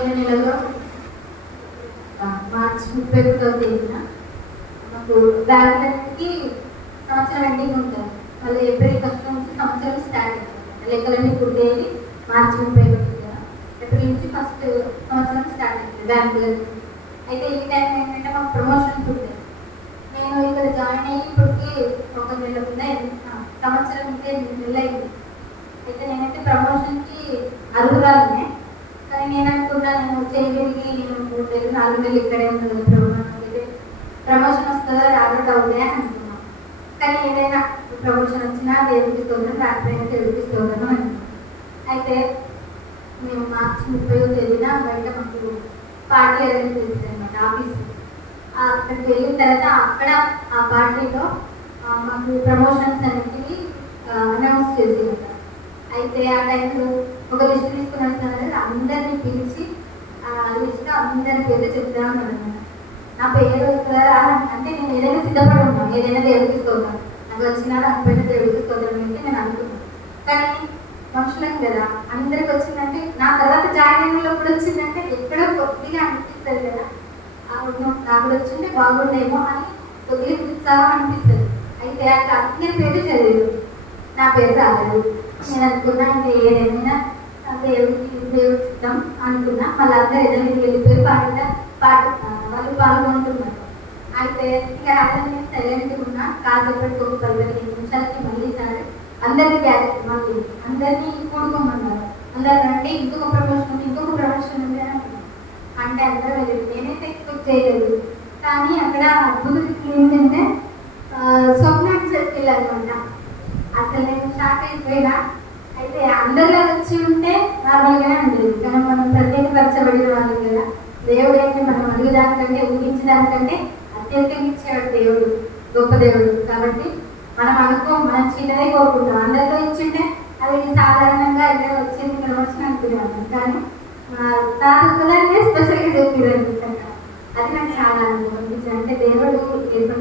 పోయిన నెలలో మార్చి ముప్పై ఒకటో తేదీన మాకు బ్యాంకులకి సంవత్సరం ఎండింగ్ ఉంటుంది. మళ్ళీ ఏప్రిల్ ఫస్ట్ నుంచి సంవత్సరం స్టార్ట్ అవుతుంది. లెక్కలన్నీ పూర్తయ్యేది మార్చి ముప్పై ఒకటి ఏప్రిల్ నుంచి ఫస్ట్ సంవత్సరం స్టార్ట్ అవుతుంది బ్యాంకులకి అయితే ఈ టైం ఏంటంటే మాకు ప్రమోషన్స్ ఉంటాయి నేను ఇక్కడ జాయిన్ అయ్యి ఇప్పటికి ఒక నెల ఉందా సంవత్సరం ఉంటే నెల అయింది. అయితే నేనైతే ప్రమోషన్కి అర్హురాలనే. నేను అనుకున్నాను నేను చేయగలిగి నేను మూడు వేలు నాలుగు వేలు ఇక్కడే ఉంటుంది ప్రమోషన్ వస్తుందో ప్రమోషన్ వస్తుందా రాదో డౌటే అని అనుకున్నాను కానీ ఏదైనా ప్రమోషన్ వచ్చినా దేవుడికి స్తోత్రం రాకపోయినా దేవుడికి స్తోత్రం అనుకున్నాను అయితే మేము మార్చి ముప్పై తేదీన బయట మాకు పార్టీ అరేంజ్ చేశారు అనమాట ఆఫీస్ అక్కడికి వెళ్ళిన తర్వాత అక్కడ ఆ పార్టీలో మాకు ప్రమోషన్స్ అనేటివి అనౌన్స్ చేసేవారు. అయితే ఆ టైంలో ఒక లిస్ట్ తీసుకుని వస్తాను అందరినీ పిలిచి ఆ లిస్ట్ అందరి పేర్లు చెప్తాను అనమాట నా పేరు అంటే నేను ఏదైనా సిద్ధపడి ఉన్నాను ఏదైనా దేవుడికి స్తోత్రం. నాకు వచ్చినా రాకపోయినా దేవుడికి స్తోత్రం అంటే నేను అనుకున్నాను. కానీ మనుషులం కదా అందరికి వచ్చిందంటే నా తర్వాత జాయిన్ అయిన కూడా వచ్చిందంటే ఎక్కడో కొద్దిగా అనిపిస్తుంది కదా. నాకు కూడా వచ్చింటే బాగుండేమో అని కొద్దిగా ఉత్సాహం అనిపిస్తుంది. అయితే అక్కడ అందరి పేరు చదివారు నా పేరు రాలేదు నేను అనుకున్నా ఇంకా ఏదైనా దేవుడికి దేవుడి చిత్తం అనుకున్నా వాళ్ళందరూ అందరు ఎనిమిది వెళ్ళిపోయి పాట పాట వాళ్ళు పాల్గొంటున్నారు అయితే ఇక రాత్రి నేను సైలెంట్గా ఉన్నా కాసేపటికి ఒక పదిహేను నిమిషాలకి మళ్ళీ సార్ అందరినీ గ్యాదర్ మళ్ళీ అందరినీ కూడుకోమన్నారు. అందరు రండి ఇంకొక ప్రమోషన్ ఉంది ఇంకొక ప్రమోషన్ ఉంది అంటే అందరూ వెళ్ళి నేనైతే ఎక్స్పెక్ట్ చేయలేదు. కానీ అక్కడ అద్భుతం ఏంటంటే ఆ, స్వప్న సర్కిల్ అనమాట అయిపోయినా అయితే అందరిలో వచ్చి ఉంటే నార్మల్గానే ఉండేది. కానీ మనం ప్రత్యేకపరచబడిన వాళ్ళు కదా. దేవుడు అయితే మనం అడిగేదానికంటే ఊహించడానికంటే అత్యంతంగా ఇచ్చేవాడు దేవుడు గొప్ప దేవుడు. కాబట్టి మనం అనుకో మనం చిన్నదే కోరుకుంటాం. అందరితో ఇచ్చింటే అది సాధారణంగా ఇలా వచ్చింది ప్రమోషన్ అనుకునేవాళ్ళం. కానీ తాను తాతలనే స్పెషల్గా చెప్పేవారు అది నాకు చాలా ఆనందం అనిపించింది. అంటే దేవుడు